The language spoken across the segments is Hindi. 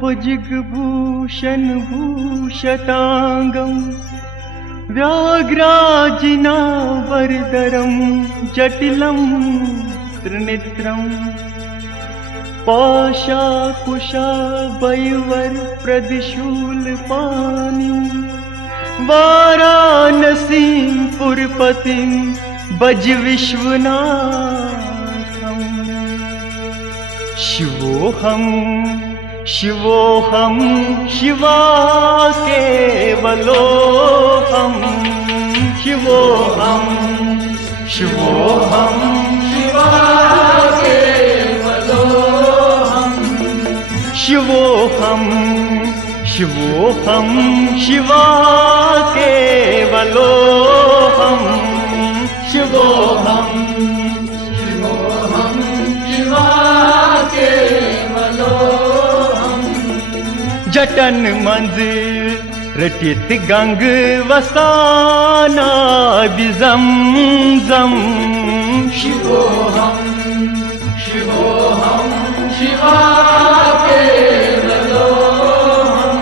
भुजगभूषण भूषतांगं व्याघ्राजिनावरदरं जटिलं त्रिनेत्रं पाशाकुशावयवरप्रदिशूलपाणिं वाराणसीं पुरपतिं भज विश्वनाथं। शिवोऽहं शिवोऽहं शिवा केवलोऽहं शिवोऽहं शिवोऽहं शिवा केवलोऽहं शिवोऽहं शिवोऽहं शिवा केवलोऽहं शिवोऽहं शिवोऽहं शिवा केवलोऽहं। जटन मंज रटित गंग वसाना बिजम जम शिवोऽहं शिवोऽहं शिवा केवलोऽहं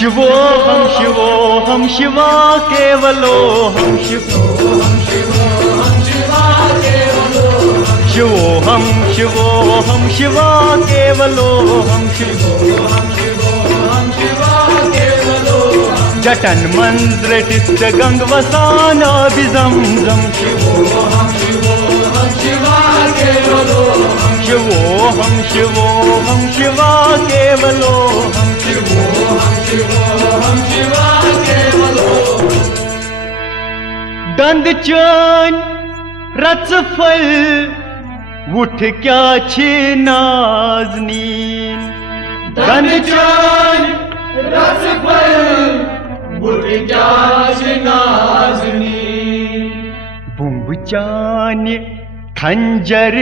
शिवोऽहं शिवोऽहं शिवा केवलोऽहं शिवोऽहं शिवोऽहं शिवा केवलोऽहं शिवोऽहं शिवोऽहं शिवा केवलोऽहं शिवोऽहं शिवोऽहं शिवा केवलोऽहं। जटन मंद्रटित गंग वसाना बिजमजम शिवोऽहं शिवोऽहं शिवा केवलोऽहं शिवोऽहं शिवोऽहं शिवा केवलोऽहं शिवोऽहं शिवोऽहं शिवा केवलोऽहं। दंद चैन रचफल उठ क्या छे नाज़नीन दंद चैन रचफल उठ क्या छे नाज़नीन। बुम्ब चान खंजर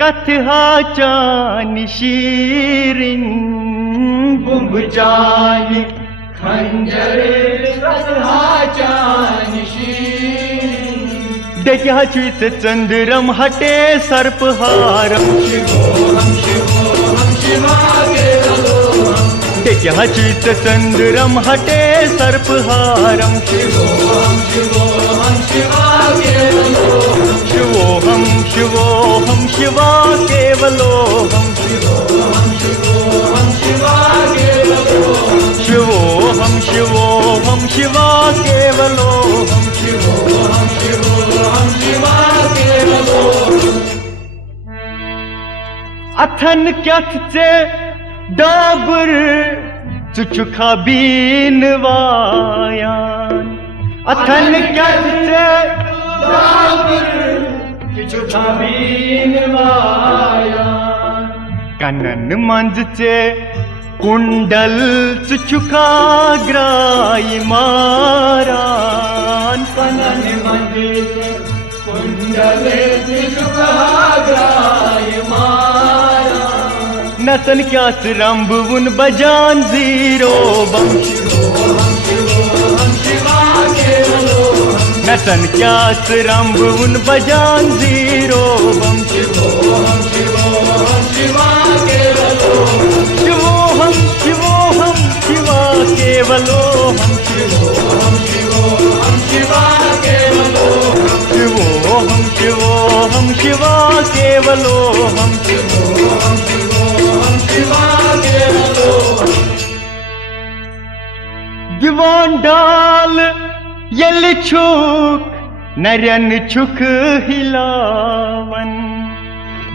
कथा चान शीरिन बुम्ब चान खंजर कथा चान शीरिन। देखा चुत चंद्रम हटे सर्पहारम शिवोऽहं शिवोऽहं शिवा केवलोऽहं देखा चुत चंद्रम हटे सर्पहारम शिवोऽहं शिवोऽहं शिवा केवलोऽहं शिवोऽहं शिवोऽहं शिवा केवलोऽहं शिवोऽहं शिवोऽहं शिवा केवलोऽहं शिवोऽहं शिवोऽहं शिवा केवलोऽहं शिवोऽहं शिवोऽहं शिवा केवलोऽहं। अथन क्यथ चे डाबर चुचुखा बीनवायान अथन क्यथ चे डाबर चुचुखा बीनवायान। कनन मंज चे कुंडल चुचुखा ग्राई मारान कनन मंज चे कुंडल चुचुखा ग्राई मारान। नसन क्या रंब उन बजान जीरो बम शिवोऽहं शिवोऽहं शिवा केवलोऽहं नसन क्या रंब उन बजान जीरो बम शिवोऽहं शिवोऽहं शिवा केवलोऽहं शिवोऽहं शिवोऽहं शिवा केवलोऽहं शिवोऽहं शिवोऽहं शिवा केवलोऽहं शिवोऽहं शिवोऽहं शिवा केवलोऽहं शिवोऽहं शिवोऽहं शिवा केवलोऽहं। दिवान डाल यल छुक नरन छुक हिलावन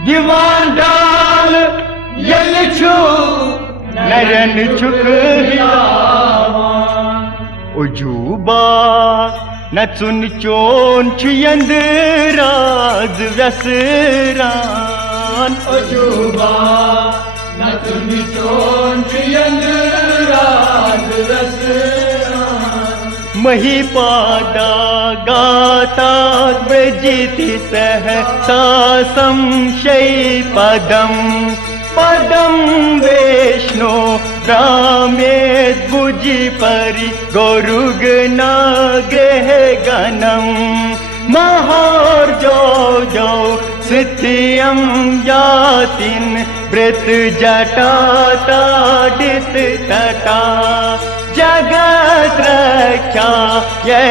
दिवान डाल यल छुक नरन छुक हिलावन। उजूबा न चुन चोन छुयंद राज व्यसरान उजूबा न चुन चोन छुयंद राज व्यसरान। महिपादा गाता व्रजिति सहसा संशय पदम पदम वैष्णो रामेत भुजि परि गौरुगनाग्रह गणम महार जो जो सिद्धियं यातिन वृत जटा ताडित तटा जगत रक्षा ये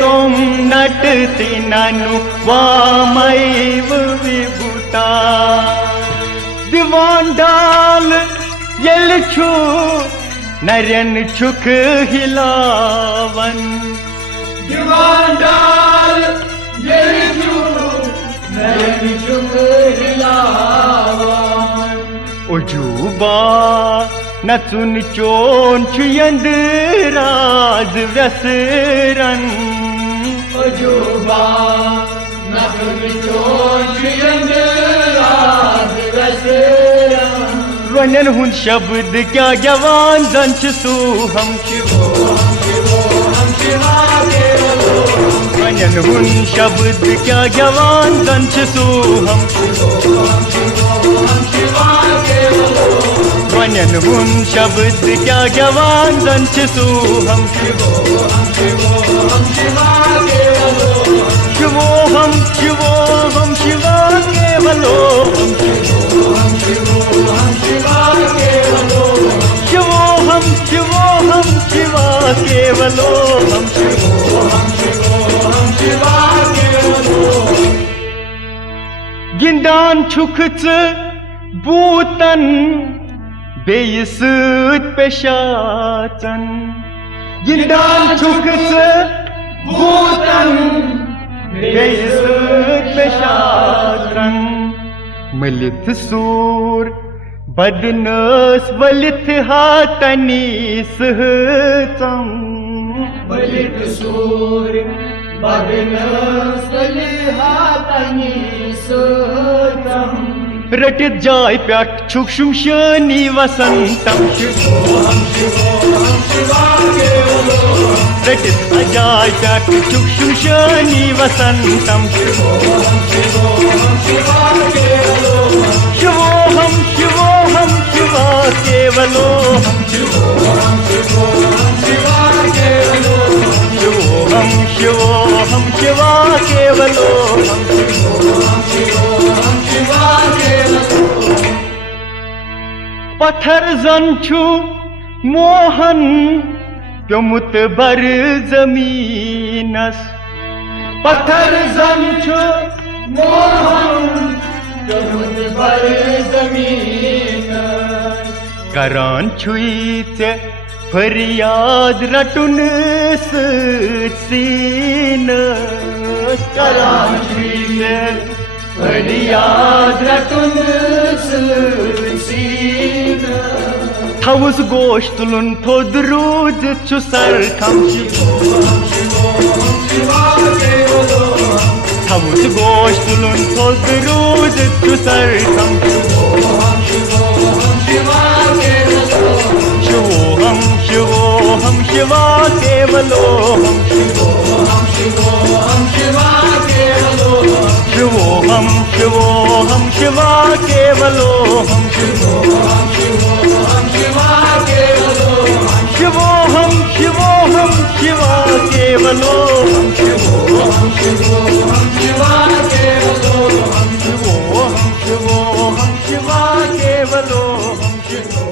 तुम नटति ननु वामैव विभुता दीवान डाल यल छु नरन छुक हिलावन दीवान डाल यल छु नरन छुक हिलावन उजूबा नचुन चोन छुयंद राज व्यसरन उजूबा नचुन चोन छुयंद राज व्यसरन वनन हुन शब्द क्या जवान दंश सोहम वनन हुन शब्द क्या जवान दंश सोहम वनन हुन शब्द क्या जवान दंश सोहम शिवोहम शिवोहम शिवा केवलोहम शिवोहम शिवोहम शिवा केवलोहम गिंदान छुखच बूतन बेयसुत पेशाचन गिंदान छुखच बूतन बेयसुत पेशाचन मलित सूर बदनस वलित हातनी सहचम वलित सूर बदनस वलित हातनी सहचम रटित जाय प्याट छुक शुमशनी वसंतम रटित अजाय प्याट छुक शुमशनी वसंतम शिवोहम शिवोहम शिवा केवलोहम शिवोहम शिवोहम शिवा केवलोहम पत्थर जंछु मोहन प्योमुत बर जमीनस पत्थर जंछु मोहन प्योमुत बर जमीनस करान छुईच फरियाद रटुन सीनस करान छुईच फरियाद रटुन थवस गोश तुलुन थोद रोज चुसर खम थवस गोश तुलुन थोद रोज चुसर खम शिवोहम शिवोहम शिवा केवलोहम शिवोहम शिवोहम शिवा केवलोहम शिवोहम शिवा केवलोहम शिवोहम शिवोहम शिवा केवलोहम शिवोहम शिवा केवलोहम शिवोहम शिवा केवलोहम